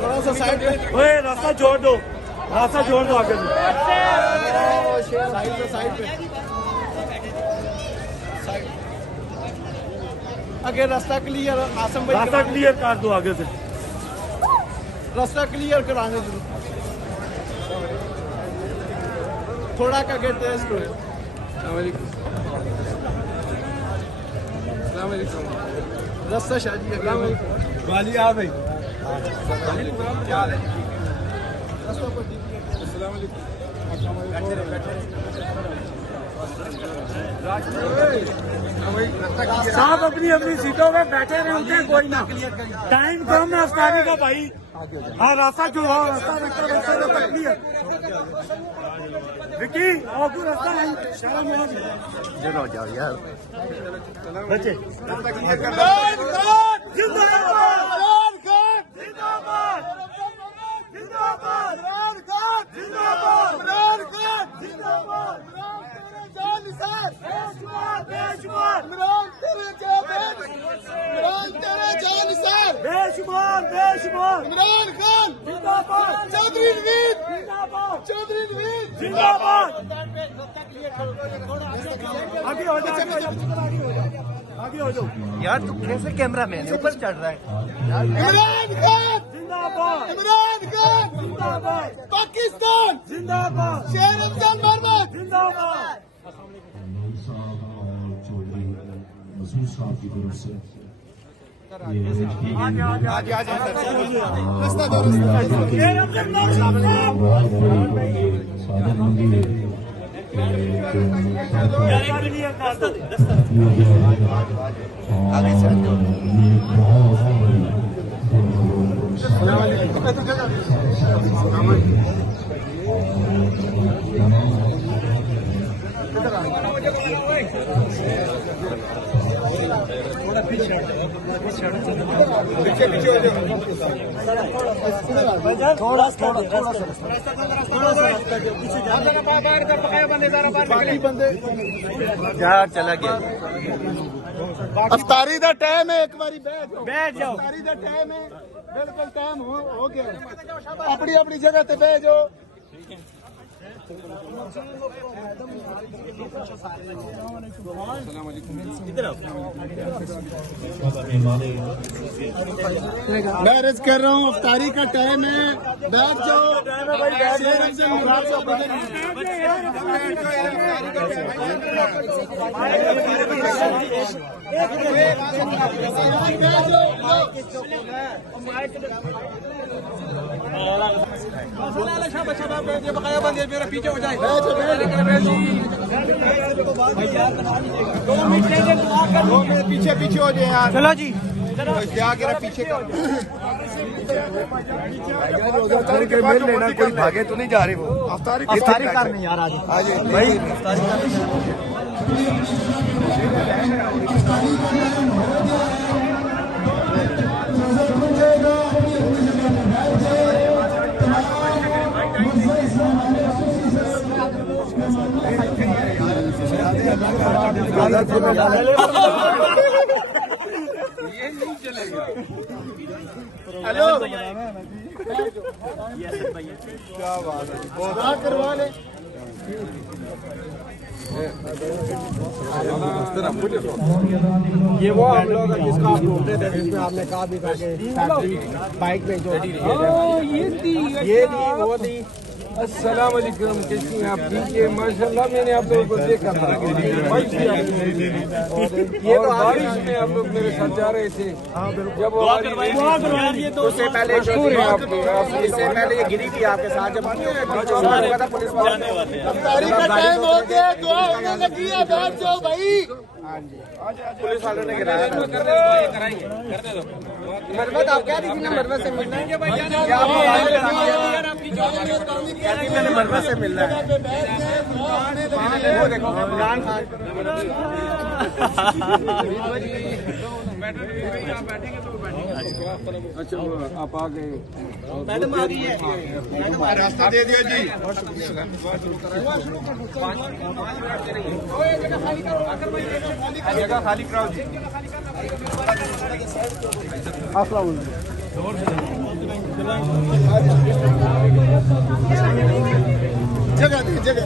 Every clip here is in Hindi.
थोड़ा सा साइड पे, रास्ता छोड़ दो, रास्ता छोड़ दो आगे साइड पे, आगे रास्ता क्लियर। आसम भाई रास्ता क्लियर कर दो आगे से, रास्ता क्लियर कराने दो थोड़ा का गेट टेस्ट हो। रास्ता शादी वाली आ भाई साहब अपनी अपनी सीटों में बैठे रहे होते हैं, कोई ना टाइम कम है अफतारी का भाई। हाँ रास्ता जो हो रास्ता क्लियर विकी आपको रास्ता नहीं शर्म हो जाओ यार बच्चे। बेशुमार बेशुमार इमरान खान जिंदाबाद, चौधरी नवीद जिंदाबाद, चौधरी नवीद जिंदाबाद। आगे हो जाओ, आगे हो जाओ यार। तू कैसे कैमरा मैन ऊपर चढ़ रहा है? इमरान खान जिंदाबाद, इमरान खान जिंदाबाद, पाकिस्तान जिंदाबाद, शेर अफजल मोहम्मद जिंदाबाद। मसूद साहब की तरफ से पीछे पीछे हो जाओ थोड़ा क्या चला गया। अफ्तारी का टाइम है, एक बारी बैठ जाओ। अफ्तारी का टाइम है, बिल्कुल टाइम हो गया। अपनी अपनी जगह पे बैठ जाओ। मैं अर्ज कर रहा हूँ अफ्तारी का टाइम है, बैठ जाओ। पीछे हो जाए, 2 मिनट पीछे पीछे हो जाए यार। चलो जी क्या कह पीछे का मिल लेना, कोई भागे तो नहीं जा रहे। वो अफ्तारी करनी यार आज भाई। ये नहीं चलेगा। हेलो क्या बात है, बहुत करवा ले। ये वो हम लोग जिसका आप ढूंढते थे, जिसमें आपने कहा भी था कि बाइक में जो ये थी वो थी। अस्सलाम वालेकुम, कैसी हैं आप? ठीक है माशाल्लाह। मैंने आप लोगों को देखा था, ये तो बारिश में आप लोग मेरे साथ जा रहे थे। जब उससे पहले इससे पहले ये गिरी थी आपके साथ, जब पुलिस अफ्तारी का टाइम हो गया, दुआ होने लगी है, बैठ जाओ भाई। पुलिस वालों ने गिराया। मरवत आप क्या रही थी ना, मरवत से मिलना है, मैंने मरवत से मिलना है। वो देखो इमरान खान अच्छा आप आ गए, मैडम आ रही है, रास्ता दे दिया जी। जगह खाली कराओ जी। जगह दे जगह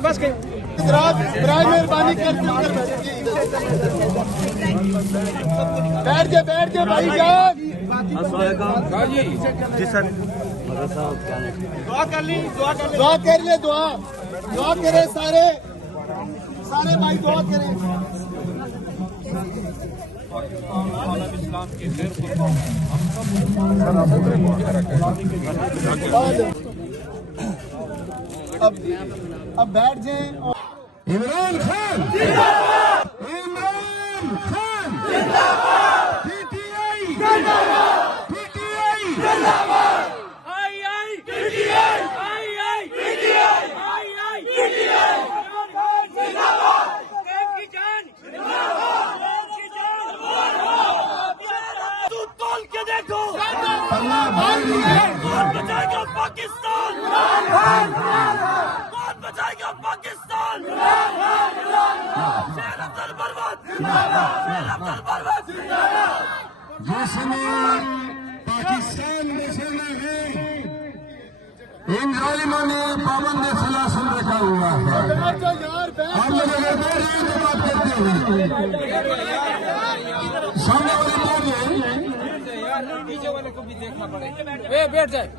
बस के मेहरबानी करके बैठ के भाई जान जी सर दुआ कर ले दुआ करे सारे भाई दुआ करें। अब बैठ जाएं। इमरान खान पीटीआई तोल के देखो बचाएगा पाकिस्तान, कौन बचाएगा पाकिस्तान। शेर अब्दुल बरवत जिसने पाकिस्तान बचाना है, इन जालिमों ने पाबंद सलासन रखा हुआ है। हम लोग अगर बैठ रहे हैं तो बात करते हैं, सामने वाले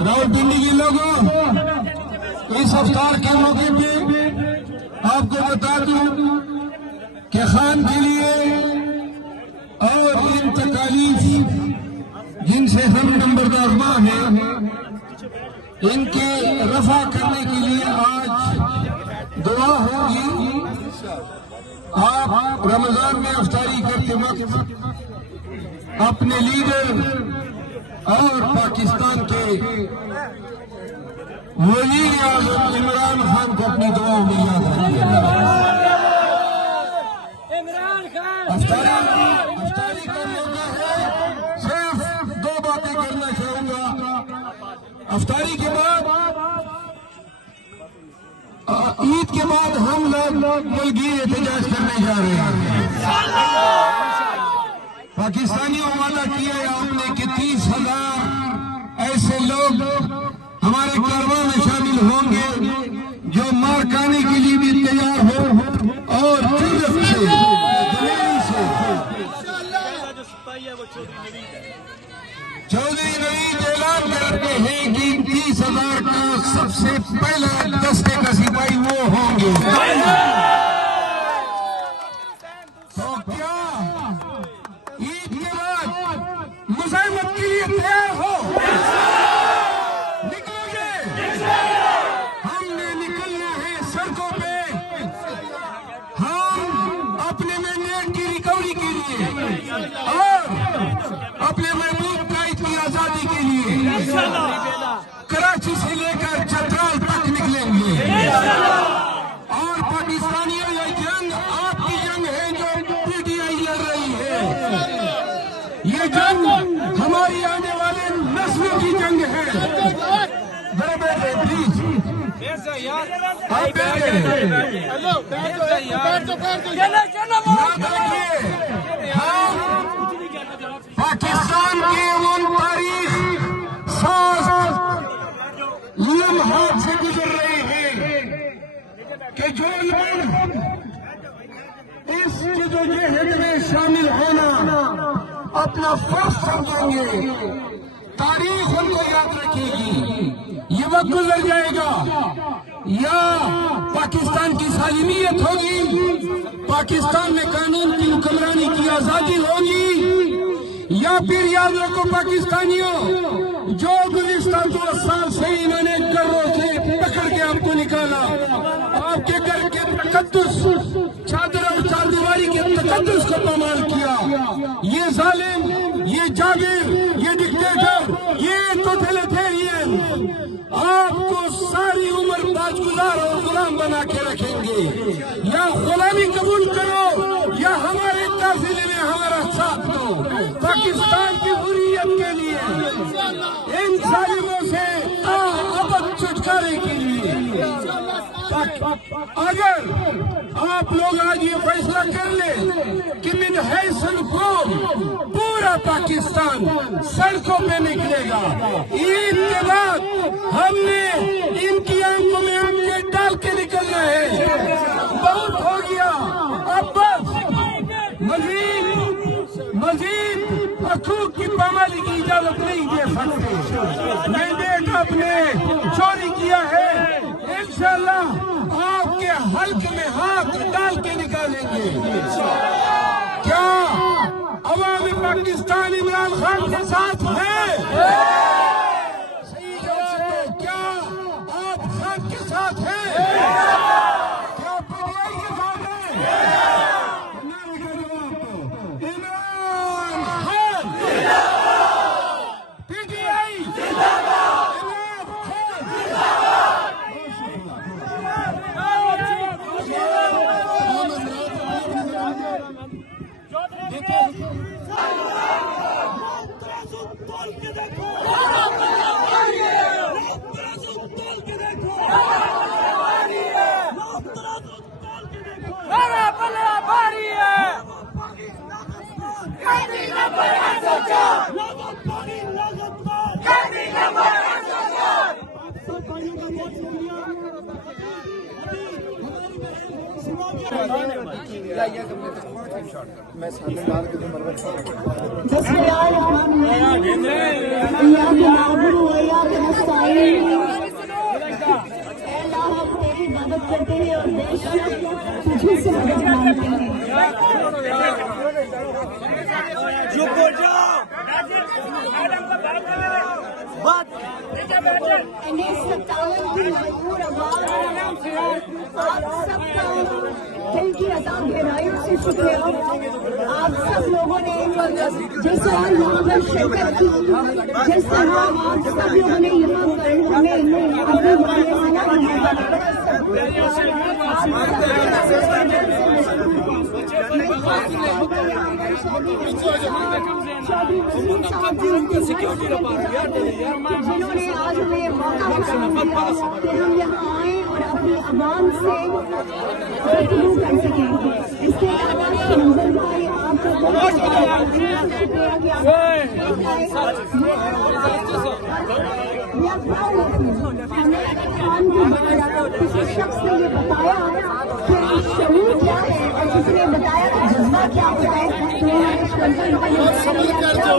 रावलपिंडी के लोगों, इस अवतार के मौके पे आपको बता दूं कि खान के लिए और इन तकालीफ जिनसे हम नंबरदार मां हैं, इनके रफा करने के लिए आज दुआ होगी। आप रमजान में अफ्तारी करते वक्त अपने लीडर और पाकिस्तान के वज़ीर आज़म इमरान खान को अपनी दुआओं में याद रखिएगा। अफ्तारी का मौका है, सिर्फ दो बातें करना चाहूंगा। अफ्तारी के बाद ईद के बाद हम लोग मुल्की एहतजाज करने जा रहे हैं। पाकिस्तानियों वादा किया है आपने कि 30,000 ऐसे लोग हमारे कारवां में शामिल होंगे जो मार खाने के लिए भी तैयार हो और जुर्रत से चौधरी नवीद ऐलान करते हैं कि 30,000 का सबसे पहला दस्ते का सिपाही वो होंगे। तो क्या ईद के बाद मुजाहिमत के लिए तैयार हो? निकलोगे? हमने निकलना है सड़कों पे, हम अपने मैंडेट की रिकवरी के लिए और अपने महबूब कायद की आजादी के लिए कराची से लेकर चतराल तक निकलेंगे। और पाकिस्तानियों, ये जंग आपकी जंग है जो पीटीआई लड़ रही है। ये जंग हमारी आने वाले नस्लों की जंग है। प्लीज पाकिस्तान के उन तारीख साज लम्हात से गुजर रहे हैं कि जो लोग इस जदोजहद में शामिल होना अपना फर्ज समझेंगे, तारीख उनको याद रखेगी। ये वक्त गुजर जाएगा, या पाकिस्तान की सालिमियत होगी, पाकिस्तान में कानून की हुक्मरानी की आजादी होगी, या फिर याद रखो पाकिस्तानियों, जो गुज़िश्ता 2 साल से इन्होंने घरों से पकड़ के आपको निकाला, आपके घर के तकद्दुस, चादर और चारदीवारी के तकद्दुस को पामाल किया। ये जालिम, ये जागिर, ये डिक्टेटर, ये टोटलिटेरियन आपको सारी उम्र बाजगुजार और गुलाम बना के रखेंगे। या गुलामी कबूल करो या हमारे काफिले में हमारा साथ दो, पाकिस्तान की हुर्रियत के लिए, इन जालिमों से अब छुटकारे के लिए। अगर आप लोग आज ये फैसला कर ले कि मिन हैसन कौम पूरा पाकिस्तान सड़कों पे निकलेगा, ईद के बाद हमने इनकी आंखों में आंखें डाल के निकलना है। बहुत हो गया, अब बस मजीद हकूक की पामाली की इजाजत नहीं दे सकते। मैंडेट आपने चोरी किया है, इंशाअल्लाह आपके हल्क में हाथ डाल के निकालेंगे। क्या अवामी पाकिस्तान इमरान खान के साथ है? सही जवाब दो, क्या आप खान के साथ हैं? क्या पीटीआई के साथ हैं? नारे का जवाब दो, इमरान खान पीटीआई इमरान खान। तेरी मदद करते हैं और तुझे से मदद मांगते हैं। चुप हो जाओ। इन्हें 57 की मजबूर आवाज आप सबका दिल की अता गहराइयों से शुक्रिया। आप सब लोगों ने जिस तरह यहाँ पर शिरकत की, जिस तरह आप सब लोगों ने यहाँ पर हमें अपनी मालिकाना जिन्होंने आज हमें मौका फराहम किया कि हम यहाँ आए और अपनी आवाम से गुफ्तगू कर सकें। इसके अलावा मंजर भाई आपका बहुत शुक्रिया कि आप किसी शख्स ने ये बताया कि शऊर क्या है और किसी ने बताया कि जज्बा क्या होता है, तो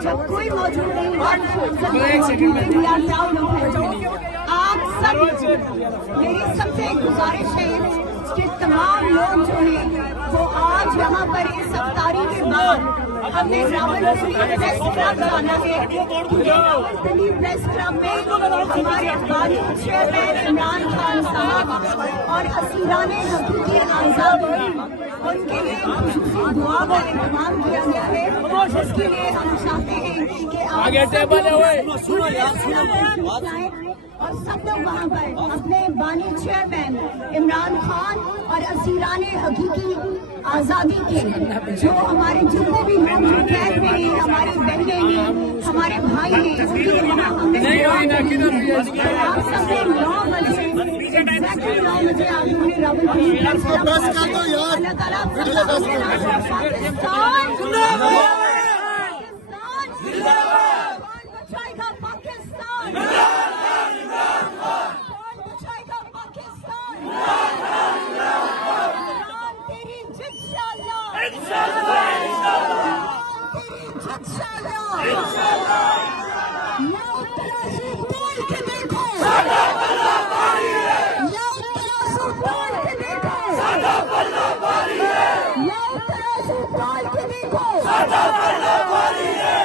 जब कोई मौजूद नहीं आप सब, मेरी सबसे एक गुजारिश है कि तमाम लोग जो हैं वो आज यहाँ पर इस अफ्तारी के बाद हमने रावलपिंडी प्रेस क्लब जाना है। रावलपिंडी प्रेस क्लब में हमारे बानी चेयरमैन इमरान खान साहब और असीराने हकीकी आज़ाद उनके लिए खुशूसी दुआ का इंतजाम किया गया है, जिसके लिए हम चाहते हैं कि आगे टेबल और सब लोग वहाँ पर अपने बानी चेयरमैन इमरान खान और असीराने हकीकी आज़ादी के जो हमारे जितने भी लोग जो कैद में हैं, हमारी बहनें हैं, हमारे भाई हैं, आप सबसे 9 बजे एग्जैक्टली 9 बजे आप लोगों ने रावलपिंडी प्रेस क्लब अल्लाह ताला पाकिस्तान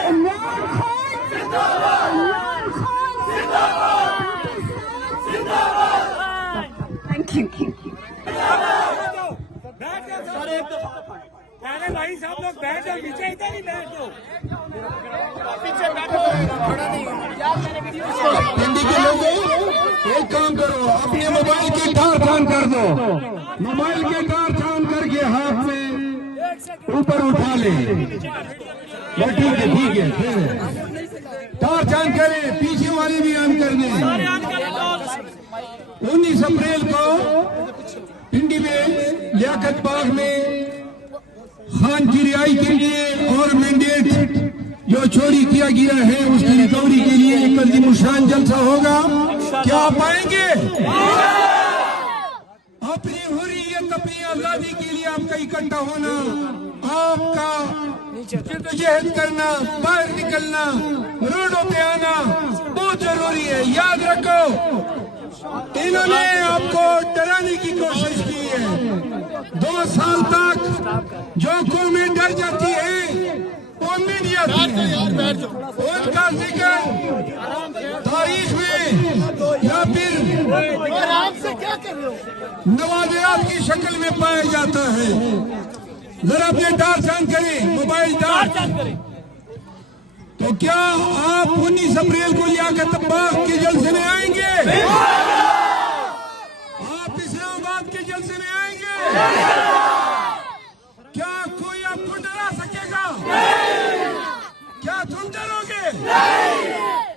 इमरान खान Thank you. अरे भाई साहब लोग बैठ जाओ, नीचे इधर ही बैठ दो। पिंडी के लोगों, एक काम करो, अपने मोबाइल की तार छान कर दो। मोबाइल के तार छान करके हाथ में ऊपर उठा ले। ठीक है फिर तार छान करें, पीछे वाले भी ऑन कर दें। 19 अप्रैल को पिंडी में लियाकत बाग में खान की रिहाई के लिए और मैंडेट जो चोरी किया गया है उसकी रिकवरी के लिए एक अज़ीमुशान जलसा होगा। क्या आप आएंगे? अपनी हुर्रियत, अपनी आजादी के लिए आपका इकट्ठा होना, आपका जद्दोजहद करना, बाहर निकलना, रोडों पे आना बहुत जरूरी है। याद रखो, इन्होंने आपको डराने की कोशिश की है। 2 साल तक जो कौमें डर जाती है वो मीडिया थी, उनका जिक्र तारीख में या फिर नवाज़ियात की शक्ल में पाया जाता है। जरा अपने तार छान करें, मोबाइल तार। तो क्या आप 19 अप्रैल को लियाकत बाग के जलसे में आएंगे? आप इस्लामाबाद के जलसे में आएंगे? क्या कोई आपको डरा सकेगा? क्या तुम डरोगे?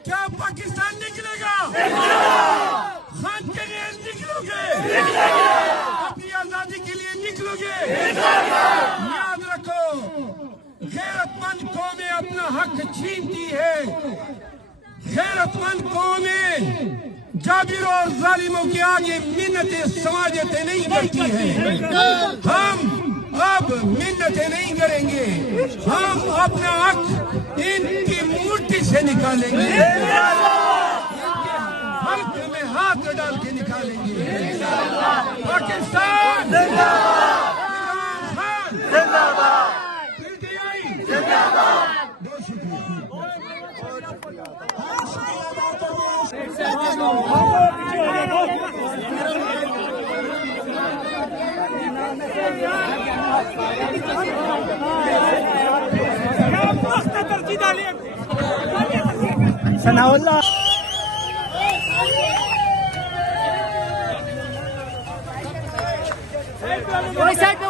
क्या पाकिस्तान निकलेगा? खान के लिए निकलोगे? अपनी आजादी के लिए निकलोगे? याद रखो, गैरतमंद कौमें अपना हक छीनती है। गैरतमंद कौमें जाबिर और जालिमों के आगे मिन्नतें समाजतें नहीं करती हैं। हम अब मिन्नतें नहीं करेंगे, हम अपना हक इनकी मुट्ठी से निकालेंगे, इनके हक में हाथ डाल के निकालेंगे। पाकिस्तान जिंदाबाद, पीटीआई जिंदाबाद। बहुत शुक्रिया। सनाउल्लाह साइड पे